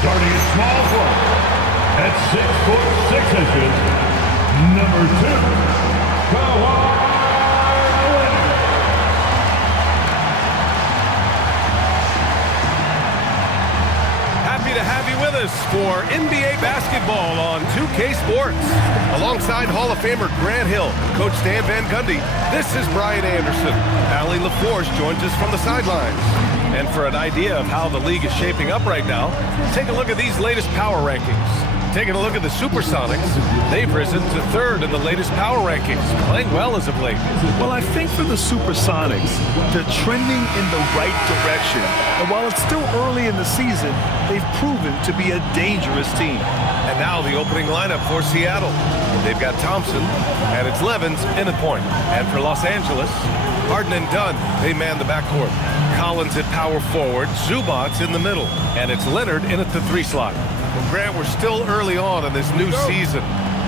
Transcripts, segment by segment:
Starting at small forward at 6'6", number 2, Kawhi. Happy to have you with us for NBA basketball on 2K Sports. Alongside Hall of Famer Grant Hill and Coach Dan Van Gundy, this is Brian Anderson. Allie LaForce joins us from the sidelines. And for an idea of how the league is shaping up right now, take a look at these latest power rankings. Taking a look at the Supersonics, they've risen to 3rd in the latest power rankings, playing well as of late. Well, I think for the Supersonics, they're trending in the right direction. And while it's still early in the season, they've proven to be a dangerous team. And now the opening lineup for Seattle. They've got Thompson, and it's Levins in at point. And for Los Angeles, Harden and Dunn, they man the backcourt. Collins at power forward, Zubac's in the middle, and it's Leonard in at the 3 slot. Well, Grant, we're still early on in this new season.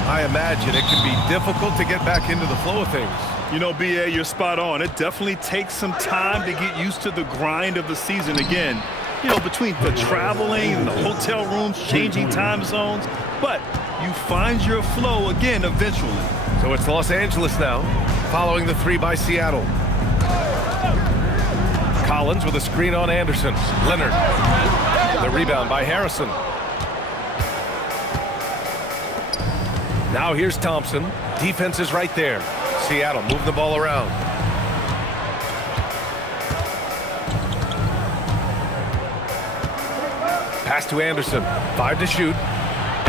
I imagine it can be difficult to get back into the flow of things. You know, B.A., you're spot on. It definitely takes some time to get used to the grind of the season again. You know, between the traveling and the hotel rooms, changing time zones. But you find your flow again eventually. So it's Los Angeles now, following the 3 by Seattle. Collins with a screen on Anderson. Leonard. The rebound by Harrison. Now here's Thompson. Defense is right there. Seattle moving the ball around. Pass to Anderson. 5 to shoot.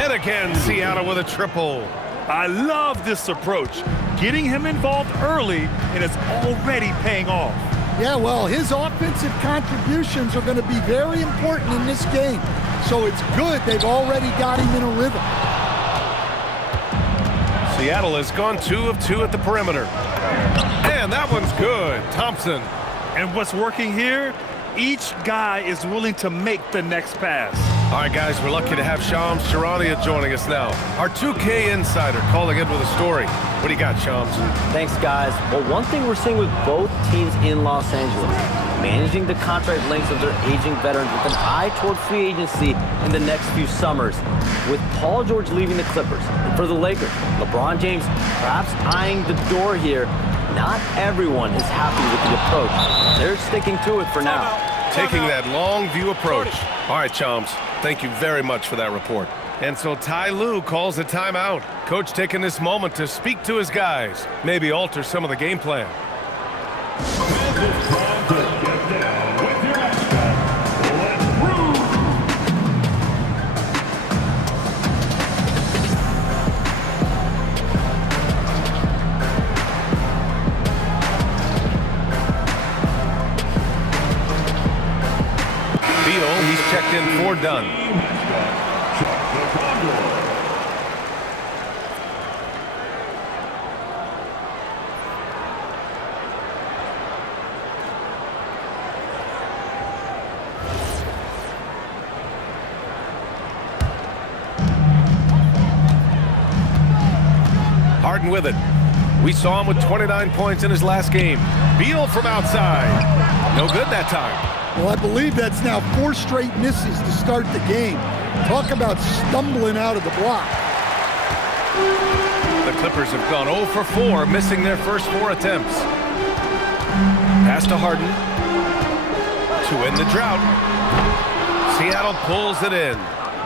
And again, Seattle with a triple. I love this approach. Getting him involved early, and it's already paying off. Yeah, well, his offensive contributions are going to be very important in this game. So it's good they've already got him in a rhythm. Seattle has gone 2 of 2 at the perimeter. And that one's good. Thompson. And what's working here? Each guy is willing to make the next pass. All right, guys, we're lucky to have Shams Charania joining us now. Our 2K insider calling in with a story. What do you got, Shams? Thanks, guys. Well, one thing we're seeing with both teams in Los Angeles, managing the contract lengths of their aging veterans with an eye toward free agency in the next few summers. With Paul George leaving the Clippers, and for the Lakers, LeBron James perhaps eyeing the door here, not everyone is happy with the approach. They're sticking to it for now. Taking that long view approach. All right, Shams, thank you very much for that report. And so Ty Lue calls a timeout. Coach taking this moment to speak to his guys, maybe alter some of the game plan. He's checked in for Dunn. Harden with it. We saw him with 29 points in his last game. Beal from outside. No good that time. Well, I believe that's now 4 straight misses to start the game. Talk about stumbling out of the block. The Clippers have gone 0 for 4, missing their first 4 attempts. Pass to Harden. To end the drought. Seattle pulls it in.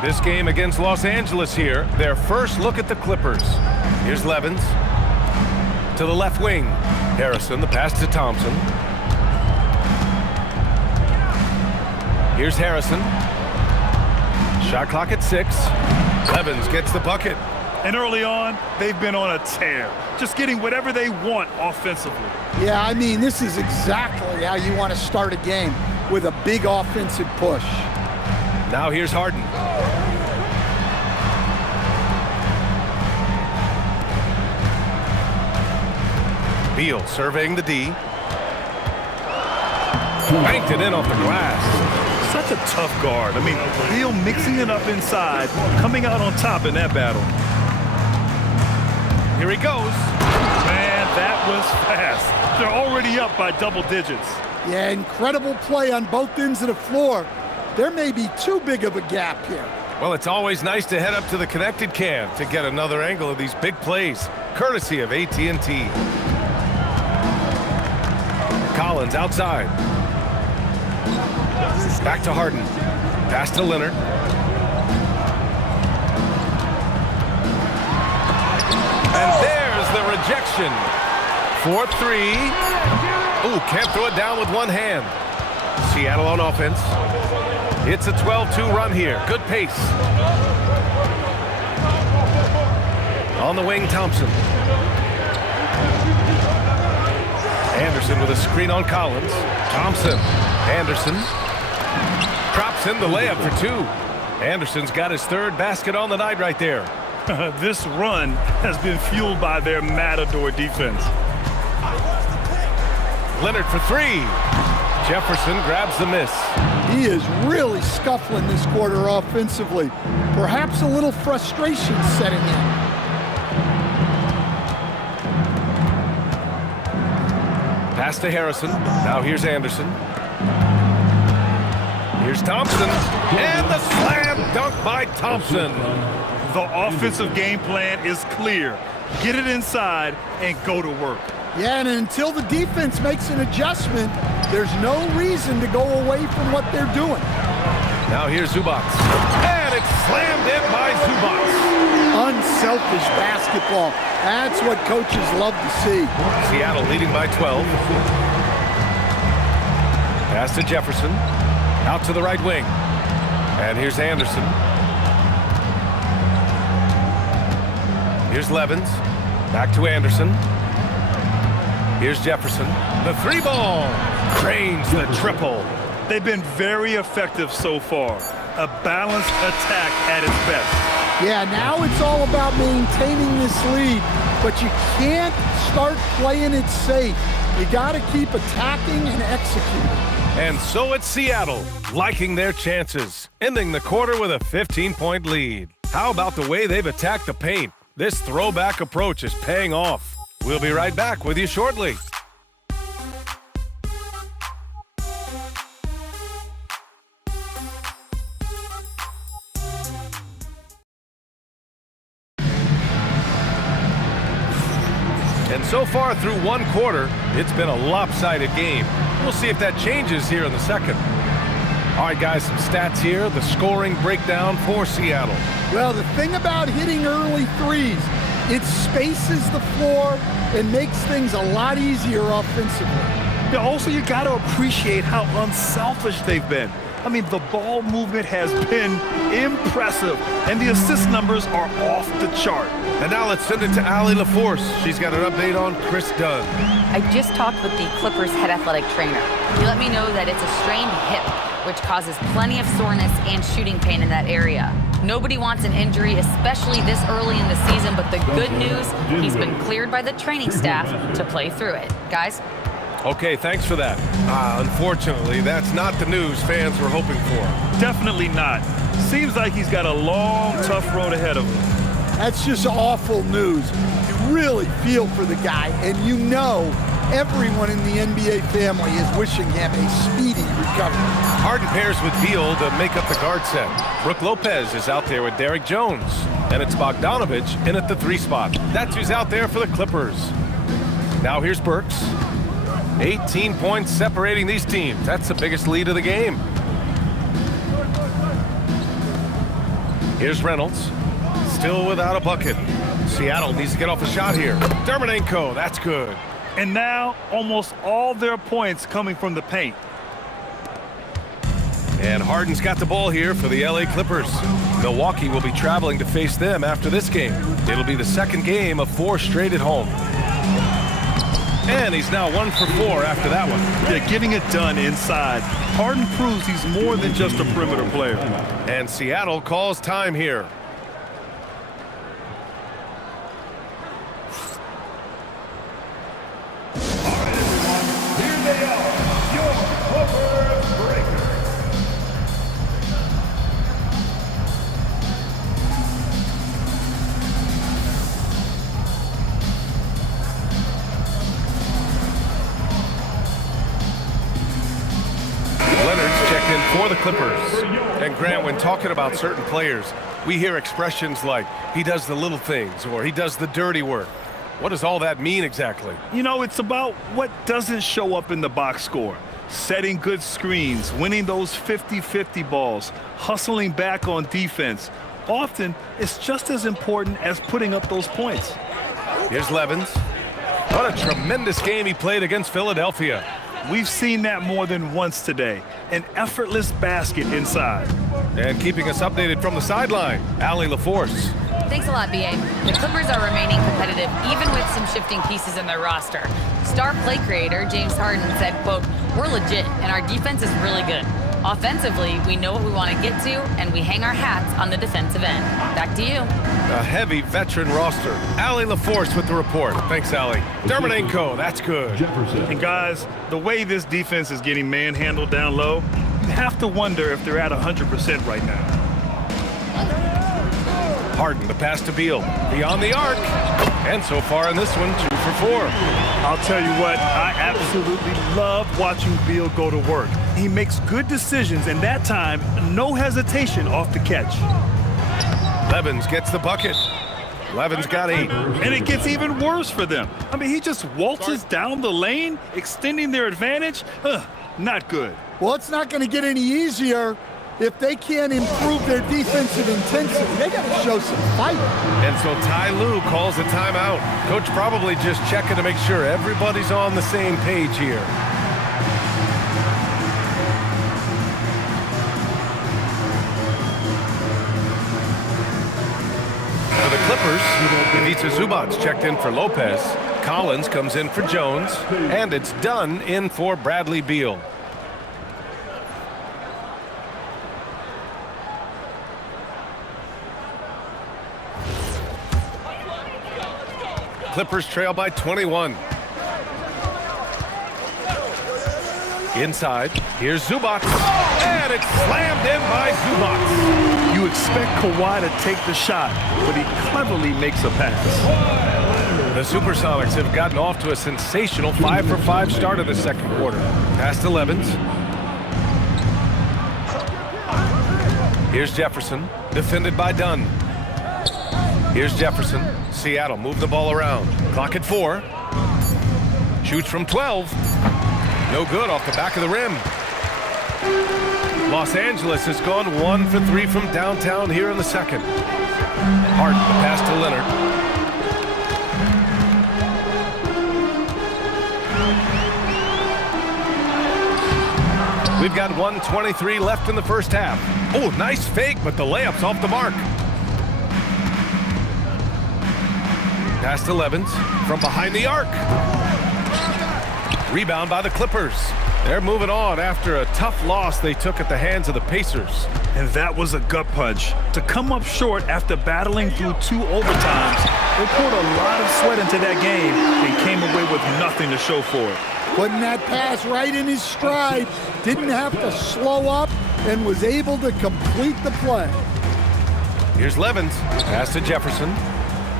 This game against Los Angeles here, their first look at the Clippers. Here's Levins. To the left wing. Harrison, the pass to Thompson. Here's Harrison. Shot clock at 6. Levins gets the bucket. And early on, they've been on a tear. Just getting whatever they want offensively. Yeah, I mean, this is exactly how you want to start a game, with a big offensive push. Now here's Harden. Beal surveying the D. Banked it in off the glass. Such a tough guard. I mean, Beal mixing it up inside, coming out on top in that battle. Here he goes. Man, that was fast. They're already up by double digits. Yeah, incredible play on both ends of the floor. There may be too big of a gap here. Well, it's always nice to head up to the connected cam to get another angle of these big plays, courtesy of AT&T. Collins outside. Back to Harden. Pass to Leonard. And there's the rejection. 4-3. Ooh, can't throw it down with one hand. Seattle on offense. It's a 12-2 run here. Good pace. On the wing, Thompson. Anderson with a screen on Collins. Thompson. Anderson. Drops in the layup for two. Anderson's got his third basket on the night right there. This run has been fueled by their Matador defense. Leonard for three. Jefferson grabs the miss. He is really scuffling this quarter offensively. Perhaps a little frustration setting in. Pass to Harrison. Now here's Anderson. Here's Thompson. And the slam dunk by Thompson. The offensive game plan is clear. Get it inside and go to work. Yeah, and until the defense makes an adjustment, there's no reason to go away from what they're doing. Now here's Zubac. And it's slammed in by Zubac. Unselfish basketball. That's what coaches love to see. Seattle leading by 12. Pass to Jefferson. Out to the right wing. And here's Anderson. Here's Levins. Back to Anderson. Here's Jefferson. The three ball. Cranes the triple. They've been very effective so far. A balanced attack at its best. Yeah, now it's all about maintaining this lead, but you can't start playing it safe. You got to keep attacking and executing. And so it's Seattle, liking their chances, ending the quarter with a 15-point lead. How about the way they've attacked the paint? This throwback approach is paying off. We'll be right back with you shortly. And so far through one quarter, it's been a lopsided game. We'll see if that changes here in the second. All right, guys, some stats here. The scoring breakdown for Seattle. Well, the thing about hitting early threes, it spaces the floor and makes things a lot easier offensively. Yeah, also, you got to appreciate how unselfish they've been. I mean, the ball movement has been impressive, and the assist numbers are off the chart. And now let's send it to Allie LaForce. She's got an update on Chris Dunn. I just talked with the Clippers head athletic trainer. He let me know that it's a strained hip, which causes plenty of soreness and shooting pain in that area. Nobody wants an injury, especially this early in the season, but the good news, he's been cleared by the training staff to play through it. Guys? Okay, thanks for that. Unfortunately, that's not the news fans were hoping for. Definitely not. Seems like he's got a long, tough road ahead of him. That's just awful news. You really feel for the guy, and you know everyone in the NBA family is wishing him a speedy recovery. Harden pairs with Beal to make up the guard set. Brook Lopez is out there with Derrick Jones. And it's Bogdanovich in at the 3 spot. That's who's out there for the Clippers. Now here's Burks. 18 points separating these teams. That's the biggest lead of the game. Here's Reynolds. Still without a bucket. Seattle needs to get off a shot here. Dermonenko, that's good. And now, almost all their points coming from the paint. And Harden's got the ball here for the LA Clippers. Milwaukee will be traveling to face them after this game. It'll be the second game of 4 straight at home. And he's now 1 for 4 after that one. Yeah, getting it done inside. Harden proves he's more than just a perimeter player. And Seattle calls time here. Here they are, your Clippers breakers. Leonard's checked in for the Clippers. And Grant, when talking about certain players, we hear expressions like, he does the little things, or he does the dirty work. What does all that mean exactly? You know, it's about what doesn't show up in the box score. Setting good screens, winning those 50-50 balls, hustling back on defense. Often, it's just as important as putting up those points. Here's Levins. What a tremendous game he played against Philadelphia. We've seen that more than once today. An effortless basket inside. And keeping us updated from the sideline, Allie LaForce. Thanks a lot, B.A. The Clippers are remaining competitive even with some shifting pieces in their roster. Star play creator James Harden said, quote, "We're legit and our defense is really good. Offensively, we know what we want to get to and we hang our hats on the defensive end." Back to you. A heavy veteran roster. Allie LaForce with the report. Thanks, Allie. Dermonenko, that's good. Jefferson. And guys, the way this defense is getting manhandled down low, you have to wonder if they're at 100% right now. Harden, the pass to Beal. Beyond the arc. And so far in this one, 2 for 4. I'll tell you what, I absolutely love watching Beal go to work. He makes good decisions, and that time, no hesitation off the catch. Levins gets the bucket. Levins got 8. And it gets even worse for them. I mean, he just waltzes down the lane, extending their advantage. Not good. Well, it's not going to get any easier if they can't improve their defensive intensity. They got to show some fight. And so Ty Lue calls a timeout. Coach probably just checking to make sure everybody's on the same page here. For the Clippers, Ivica Zubac's checked in for Lopez. Collins comes in for Jones. And it's Dunn in for Bradley Beal. Clippers trail by 21. Inside, here's Zubac, and it's slammed in by Zubac. You expect Kawhi to take the shot, but he cleverly makes a pass. The Supersonics have gotten off to a sensational 5 for 5 start of the second quarter. Pass to Levins. Here's Jefferson, defended by Dunn. Here's Jefferson. Seattle move the ball around. Clock at 4. Shoots from 12. No good off the back of the rim. Los Angeles has gone 1 for 3 from downtown here in the second. Harden, the pass to Leonard. We've got 1:23 left in the first half. Oh, nice fake, but the layup's off the mark. Pass to Levins from behind the arc. Rebound by the Clippers. They're moving on after a tough loss they took at the hands of the Pacers. And that was a gut punch. To come up short after battling through 2 overtimes, they poured a lot of sweat into that game and came away with nothing to show for it. Putting that pass right in his stride. Didn't have to slow up and was able to complete the play. Here's Levins. Pass to Jefferson.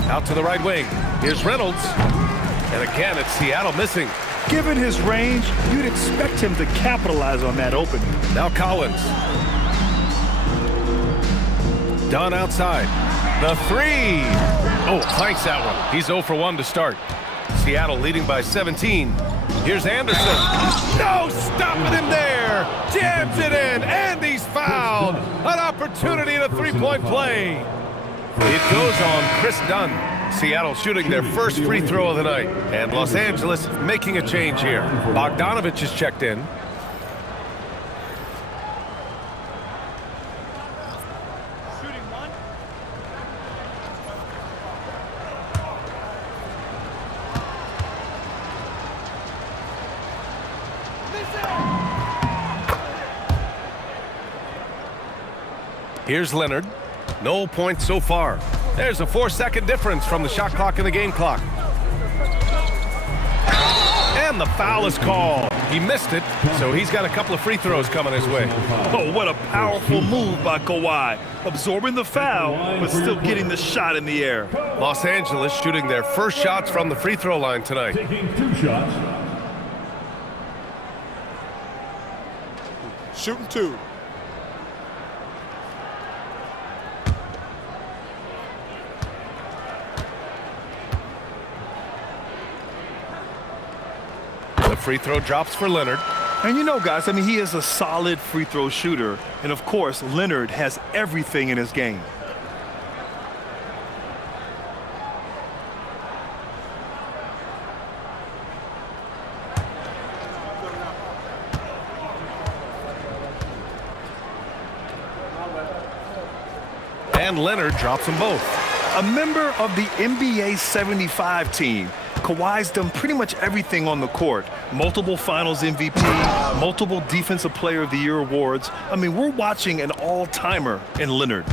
Out to the right wing. Here's Reynolds. And again, it's Seattle missing. Given his range, you'd expect him to capitalize on that opening. Now Collins. Dunn outside. The 3. Oh, clanks that one. He's 0 for 1 to start. Seattle leading by 17. Here's Anderson. No stopping him there. Jams it in, and he's fouled. An opportunity in a 3-point play. It goes on Chris Dunn. Seattle shooting their first free throw of the night. And Los Angeles making a change here. Bogdanovich is checked in. Here's Leonard. No points so far. There's a 4-second difference from the shot clock and the game clock. And the foul is called. He missed it, so he's got a couple of free throws coming his way. Oh, what a powerful move by Kawhi. Absorbing the foul, but still getting the shot in the air. Los Angeles shooting their first shots from the free throw line tonight. Taking 2 shots. Shooting 2. free throw drops for Leonard. And you know, guys, I mean, he is a solid free throw shooter. And, of course, Leonard has everything in his game. And Leonard drops them both. A member of the NBA 75 team, Kawhi's done pretty much everything on the court. Multiple Finals MVP, multiple Defensive Player of the Year awards. I mean, we're watching an all-timer in Leonard.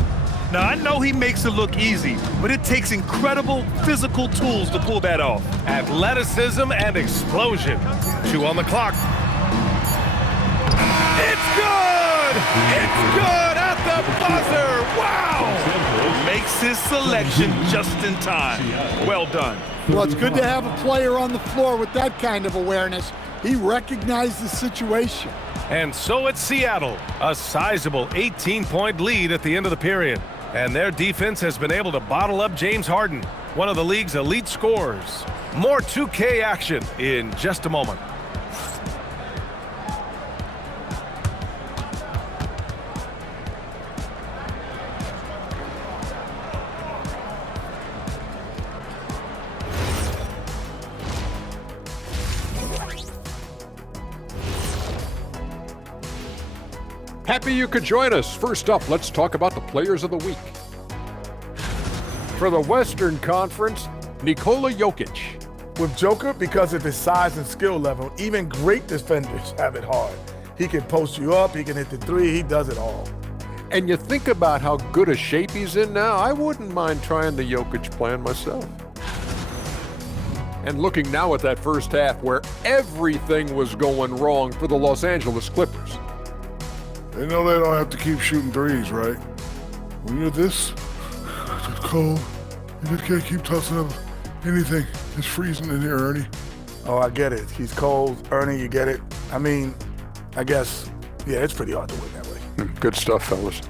Now, I know he makes it look easy, but it takes incredible physical tools to pull that off. Athleticism and explosion. 2 on the clock. It's good! It's good at the buzzer! Wow! Makes his selection just in time. Well done. Well, it's good to have a player on the floor with that kind of awareness. He recognized the situation. And so it's Seattle, a sizable 18-point lead at the end of the period. And their defense has been able to bottle up James Harden, one of the league's elite scorers. More 2K action in just a moment. Happy you could join us. First up, let's talk about the players of the week. For the Western Conference, Nikola Jokic. with Joker, because of his size and skill level, even great defenders have it hard. He can post you up, he can hit the three, he does it all. And you think about how good a shape he's in now, I wouldn't mind trying the Jokic plan myself. And looking now at that first half where everything was going wrong for the Los Angeles Clippers. They know they don't have to keep shooting threes, right? When you're this cold, you just can't keep tossing up anything. It's freezing in here, Ernie. Oh, I get it. He's cold. Ernie, you get it. I mean, I guess, yeah, it's pretty hard to win that way. Good stuff, fellas.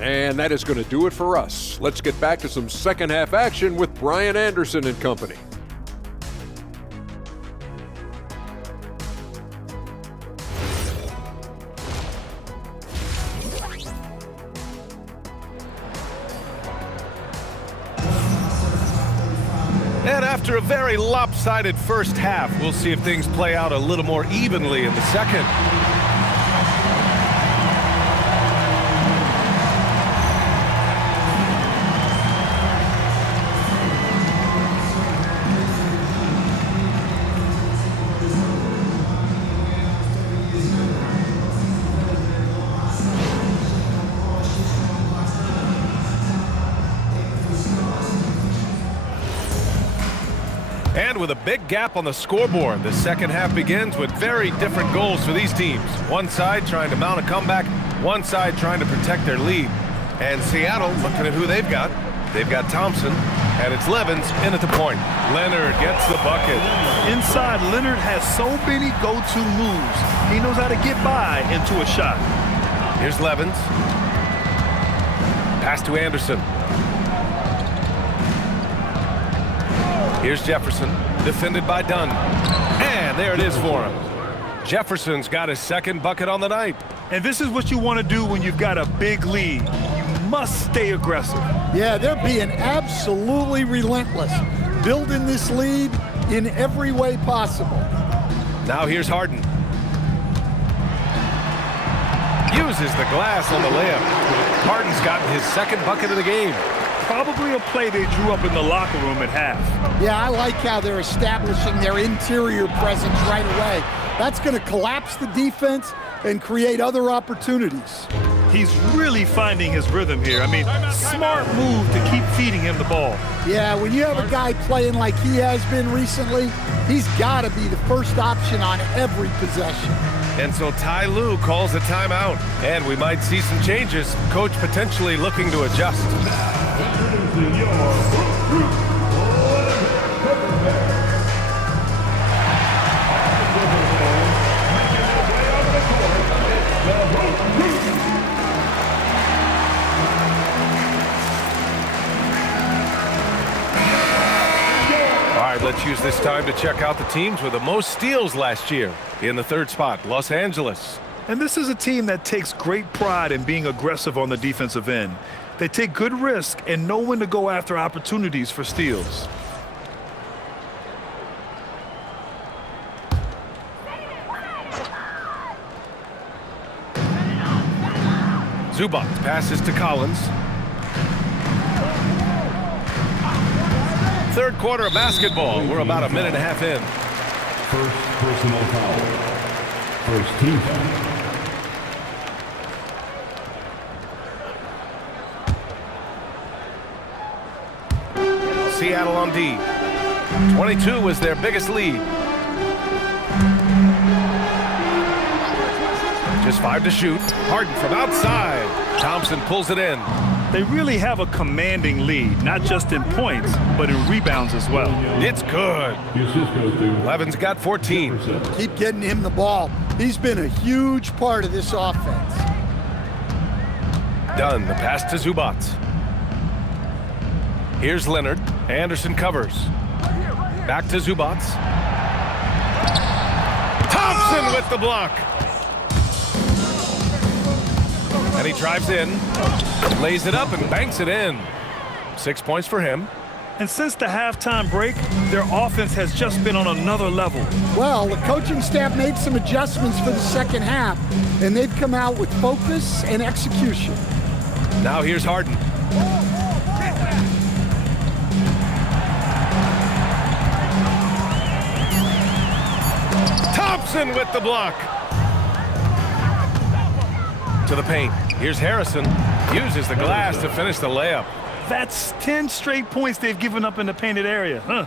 And that is going to do it for us. Let's get back to some second half action with Brian Anderson and company. And after a very lopsided first half, we'll see if things play out a little more evenly in the second. And with a big gap on the scoreboard, the second half begins with very different goals for these teams. One side trying to mount a comeback, one side trying to protect their lead. And Seattle, looking at who they've got Thompson, and it's Levins in at the point. Leonard gets the bucket. Inside, Leonard has so many go-to moves. He knows how to get by into a shot. Here's Levins. Pass to Anderson. Here's Jefferson, defended by Dunn. And there it is for him. Jefferson's got his second bucket on the night. And this is what you want to do when you've got a big lead. You must stay aggressive. Yeah, they're being absolutely relentless, building this lead in every way possible. Now here's Harden. Uses the glass on the layup. Harden's gotten his second bucket of the game. Probably a play they drew up in the locker room at half. Yeah, I like how they're establishing their interior presence right away. That's going to collapse the defense and create other opportunities. He's really finding his rhythm here. I mean, smart move to keep feeding him the ball. Yeah, when you have a guy playing like he has been recently, he's got to be the first option on every possession. And so Ty Lue calls a timeout, and we might see some changes. Coach potentially looking to adjust. Introducing your group Let's use this time to check out the teams with the most steals last year. In the third spot, Los Angeles. And this is a team that takes great pride in being aggressive on the defensive end. They take good risk and know when to go after opportunities for steals. Zubac passes to Collins. Third quarter of basketball. We're about a minute and a half in. First personal foul. First team foul. Seattle on D. 22 was their biggest lead. Just 5 to shoot. Harden from outside. Thompson pulls it in. They really have a commanding lead, not just in points, but in rebounds as well. It's good. Levins got 14. Keep getting him the ball. He's been a huge part of this offense. Done. The pass to Zubac. Here's Leonard. Anderson covers. Back to Zubac. Thompson with the block. And he drives in, lays it up, and banks it in. 6 points for him. And since the halftime break, their offense has just been on another level. Well, the coaching staff made some adjustments for the second half, and they've come out with focus and execution. Now here's Harden. Thompson with the block. To the paint. Here's Harrison. Uses the glass to finish the layup. That's 10 straight points they've given up in the painted area, huh?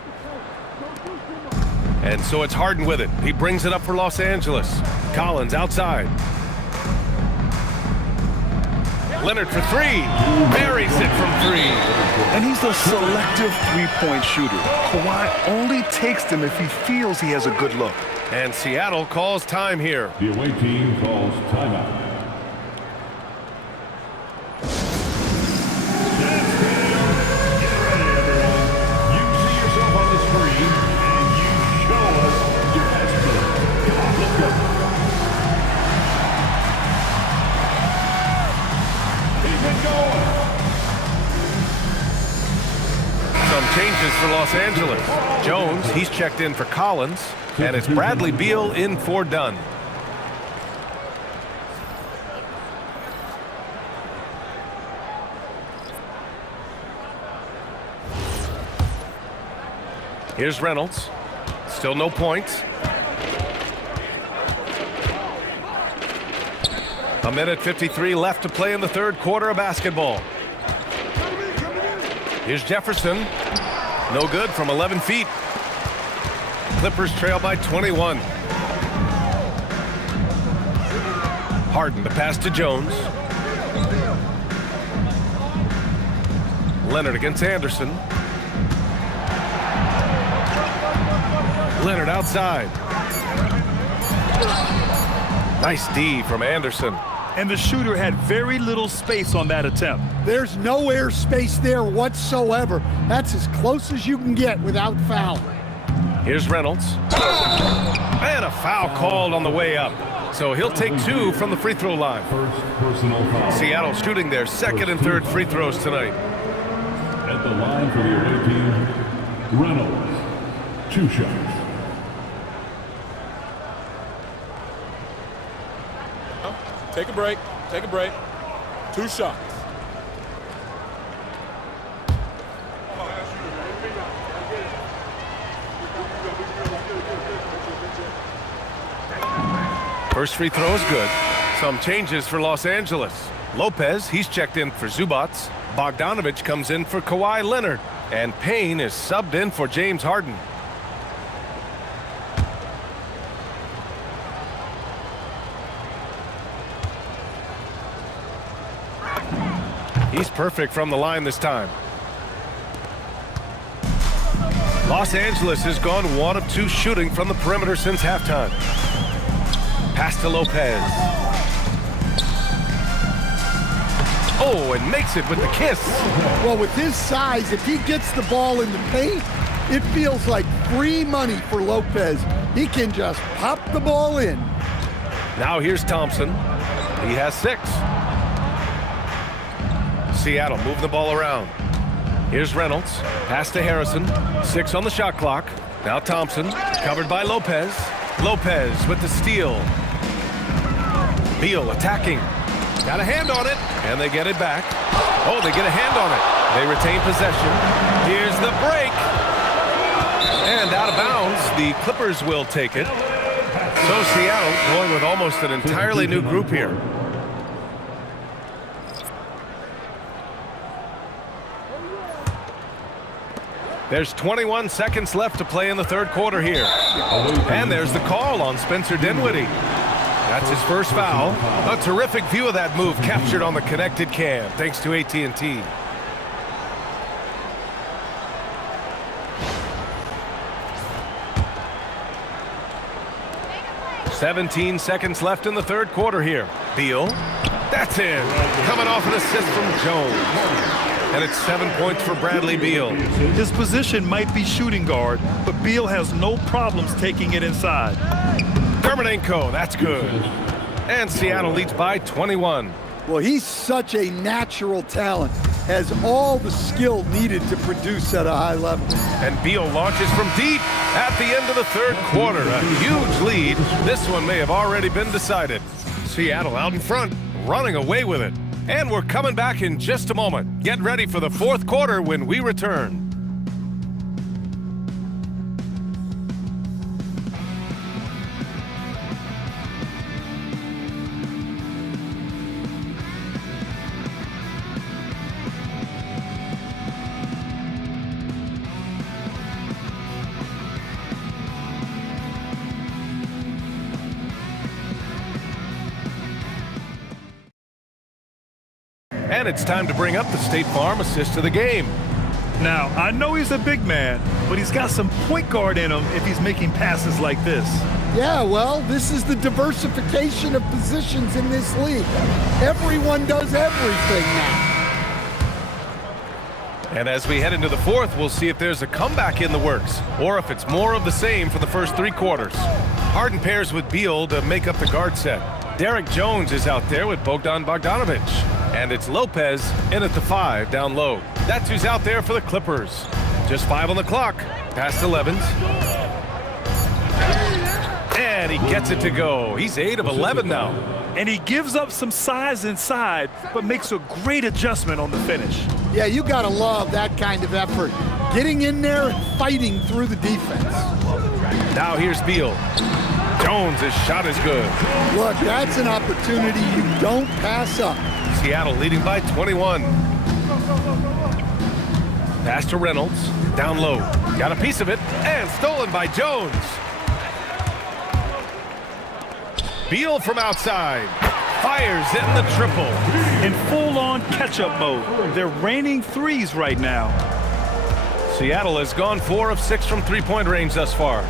And so it's Harden with it. He brings it up for Los Angeles. Collins outside. Leonard for 3. Buries it from 3. And he's a selective three-point shooter. Kawhi only takes them if he feels he has a good look. And Seattle calls time here. The away team calls timeout. Changes for Los Angeles. Jones, he's checked in for Collins, and it's Bradley Beal in for Dunn. Here's Reynolds. Still no points. A minute 53 left to play in the third quarter of basketball. Here's Jefferson. No good from 11 feet. Clippers trail by 21. Harden, the pass to Jones. Leonard against Anderson. Leonard outside. Nice D from Anderson. And the shooter had very little space on that attempt. There's no air space there whatsoever. That's as close as you can get without foul. Here's Reynolds. And a foul called on the way up. So he'll take 2 from the free throw line. First personal foul. Seattle shooting their second and third free throws tonight. At the line for the away team, Reynolds. 2 shots. Take a break. Take a break. 2 shots. First free throw is good. Some changes for Los Angeles. Lopez, he's checked in for Zubac. Bogdanovich comes in for Kawhi Leonard. And Payne is subbed in for James Harden. He's perfect from the line this time. Los Angeles has gone 1 of 2 shooting from the perimeter since halftime. Pass to Lopez. Oh, and makes it with the kiss. Well, with his size, if he gets the ball in the paint, it feels like free money for Lopez. He can just pop the ball in. Now here's Thompson. He has 6. Seattle moving the ball around. Here's Reynolds. Pass to Harrison. 6 on the shot clock. Now Thompson, covered by Lopez. Lopez with the steal. Beal attacking. Got a hand on it, and they get it back. Oh, they get a hand on it. They retain possession. Here's the break. And out of bounds, the Clippers will take it. So Seattle going with almost an entirely new group here. There's 21 seconds left to play in the third quarter here. And there's the call on Spencer Dinwiddie. That's his first foul. A terrific view of that move captured on the connected cam, thanks to AT&T. "17 seconds left in the third quarter here. Beal. That's in. Coming off an assist from Jones. And it's 7 points for Bradley Beal. His position might be shooting guard, but Beal has no problems taking it inside. Dermonenko, that's good. And Seattle leads by 21. Well, he's such a natural talent, has all the skill needed to produce at a high level. And Beal launches from deep at the end of the third quarter. A huge lead. This one may have already been decided. Seattle out in front, running away with it. And we're coming back in just a moment. Get ready for the fourth quarter when we return. And it's time to bring up the State Farm assist of the game. Now, I know he's a big man, but he's got some point guard in him if he's making passes like this. Yeah, well, this is the diversification of positions in this league. Everyone does everything now. And as we head into the fourth, we'll see if there's a comeback in the works, or if it's more of the same for the first 3 quarters. Harden pairs with Beal to make up the guard set. Derek Jones is out there with Bogdan Bogdanovic. And it's Lopez in at the 5 down low. That's who's out there for the Clippers. Just 5 on the clock. Pass to Levins. And he gets it to go. He's 8 of 11 now. And he gives up some size inside, but makes a great adjustment on the finish. Yeah, you gotta love that kind of effort. Getting in there and fighting through the defense. Now here's Beal. Jones' shot is good. Look, that's an opportunity you don't pass up. Seattle leading by 21. Pass to Reynolds. Down low. Got a piece of it. And stolen by Jones. Beal from outside. Fires in the triple. In full-on catch-up mode. They're raining threes right now. Seattle has gone 4 of 6 from three-point range thus far.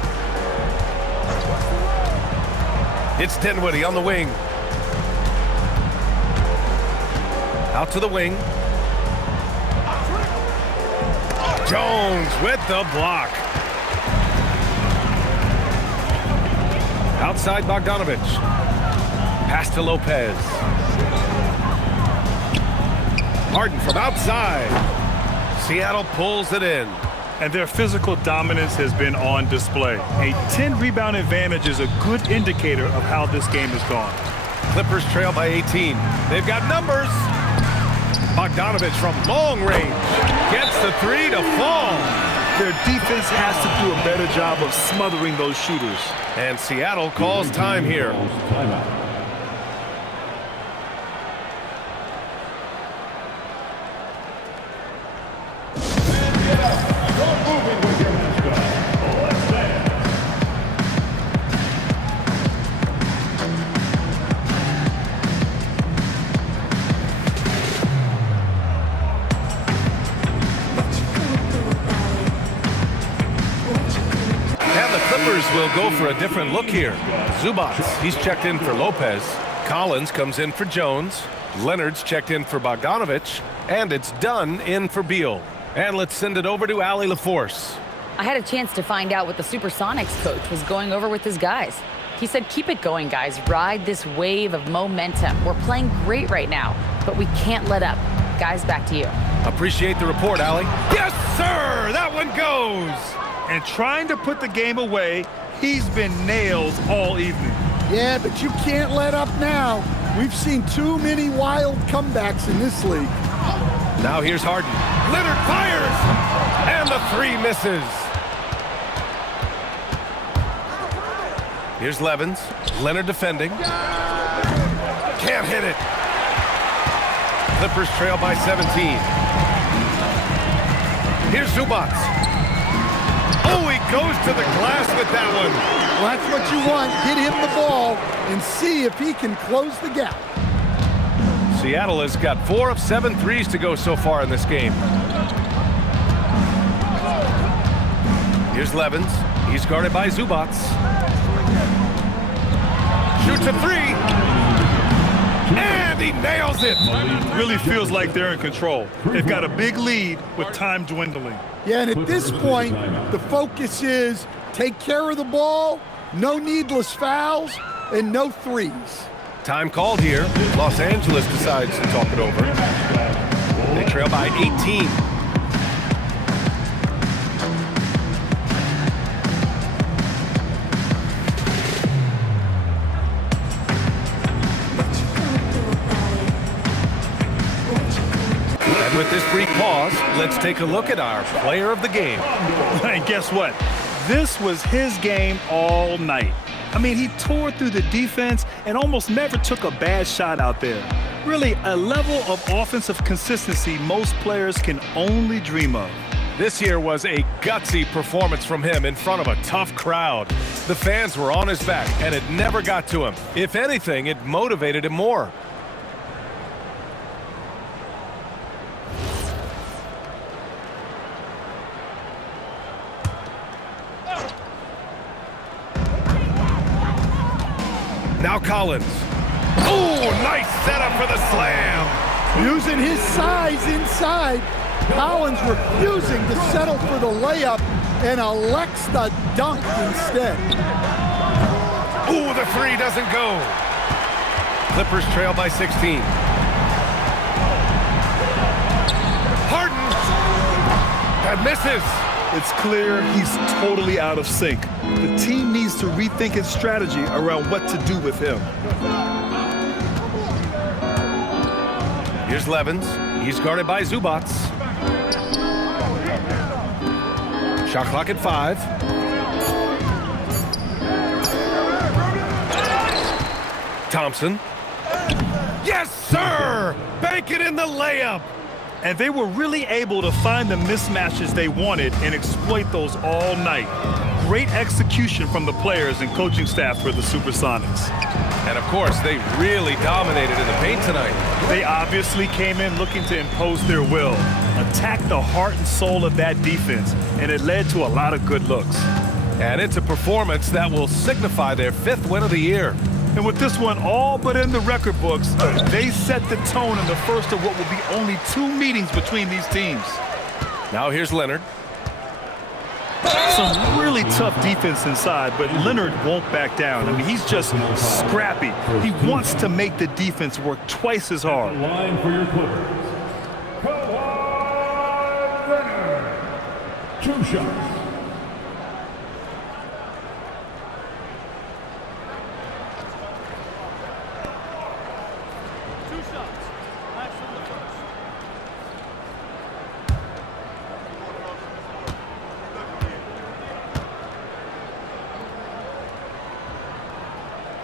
It's Dinwiddie on the wing. Out to the wing. Jones with the block. Outside Bogdanovic. Pass to Lopez. Harden from outside. Seattle pulls it in. And their physical dominance has been on display. A 10-rebound advantage is a good indicator of how this game has gone. Clippers trail by 18. They've got numbers. Bogdanovic from long range gets the 3 to fall. Their defense has to do a better job of smothering those shooters. And Seattle calls time here. Timeout. Will go for a different look here. Zubac, he's checked in for Lopez. Collins comes in for Jones. Leonard's checked in for Bogdanovic. And it's Dunn in for Beal. And let's send it over to Allie LaForce. I had a chance to find out what the Supersonics coach was going over with his guys. He said, keep it going, guys. Ride this wave of momentum. We're playing great right now, but we can't let up. Guys, back to you. Appreciate the report, Allie. Yes, sir! That one goes! And trying to put the game away, he's been nails all evening. Yeah, but you can't let up now. We've seen too many wild comebacks in this league. Now here's Harden. Leonard fires! And the three misses. Here's Levins. Leonard defending. Can't hit it. Clippers trail by 17. Here's Zubac. Oh, he goes to the glass with that one. Well, that's what you want. Get him the ball and see if he can close the gap. Seattle has got 4 of 7 threes to go so far in this game. Here's Levins. He's guarded by Zubac. Shoots a three. And he nails it. Really feels like they're in control. They've got a big lead with time dwindling. Yeah, and at this point, the focus is take care of the ball, no needless fouls, and no threes. Time called here. Los Angeles decides to talk it over. They trail by 18. And with this brief pause, let's take a look at our player of the game. And guess what? This was his game all night. I mean, he tore through the defense and almost never took a bad shot out there. Really, a level of offensive consistency most players can only dream of. This here was a gutsy performance from him in front of a tough crowd. The fans were on his back, and it never got to him. If anything, it motivated him more. Now Collins. Oh, nice setup for the slam. Using his size inside, Collins refusing to settle for the layup and elects the dunk instead. Ooh, the three doesn't go. Clippers trail by 16. Harden. That misses. It's clear he's totally out of sync. The team needs to rethink its strategy around what to do with him. Here's Levins. He's guarded by Zubac. Shot clock at 5. Thompson. Yes, sir! Bank it in the layup. And they were really able to find the mismatches they wanted and exploit those all night. Great execution from the players and coaching staff for the Supersonics. And of course, they really dominated in the paint tonight. They obviously came in looking to impose their will, attack the heart and soul of that defense, and it led to a lot of good looks. And it's a performance that will signify their 5th win of the year. And with this one all but in the record books, they set the tone in the first of what will be only 2 meetings between these teams. Now here's Leonard. Some really tough defense inside, but Leonard won't back down. I mean, he's just scrappy. He wants to make the defense work twice as hard. Line for your Clippers. Kawhi Leonard. 2 shots.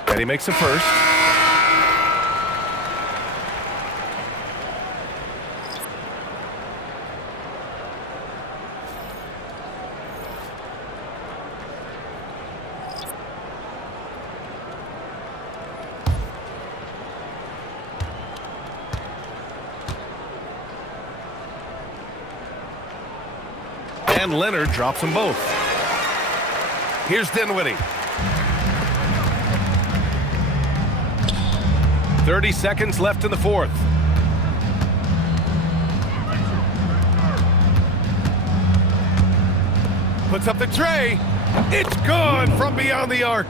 And he makes a first. And Leonard drops them both. Here's Dinwiddie. 30 seconds left in the 4th. puts up the tray. It's gone from beyond the arc.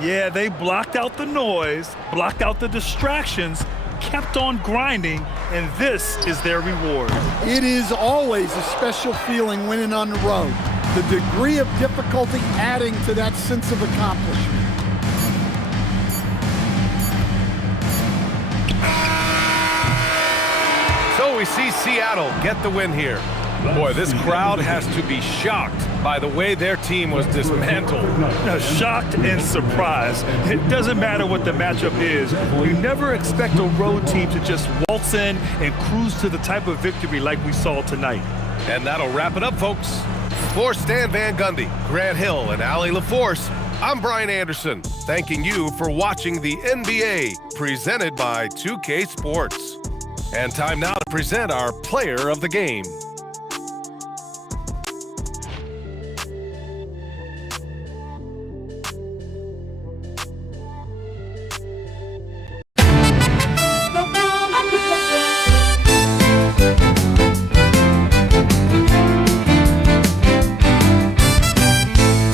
Yeah, they blocked out the noise, blocked out the distractions, kept on grinding, and this is their reward. It is always a special feeling winning on the road. The degree of difficulty adding to that sense of accomplishment. So we see Seattle get the win here. Boy, this crowd has to be shocked by the way their team was dismantled. Shocked and surprised. It doesn't matter what the matchup is. You never expect a road team to just waltz in and cruise to the type of victory like we saw tonight. And that'll wrap it up, folks. For Stan Van Gundy, Grant Hill, and Allie LaForce, I'm Brian Anderson, thanking you for watching the NBA presented by 2K Sports. And time now to present our player of the game.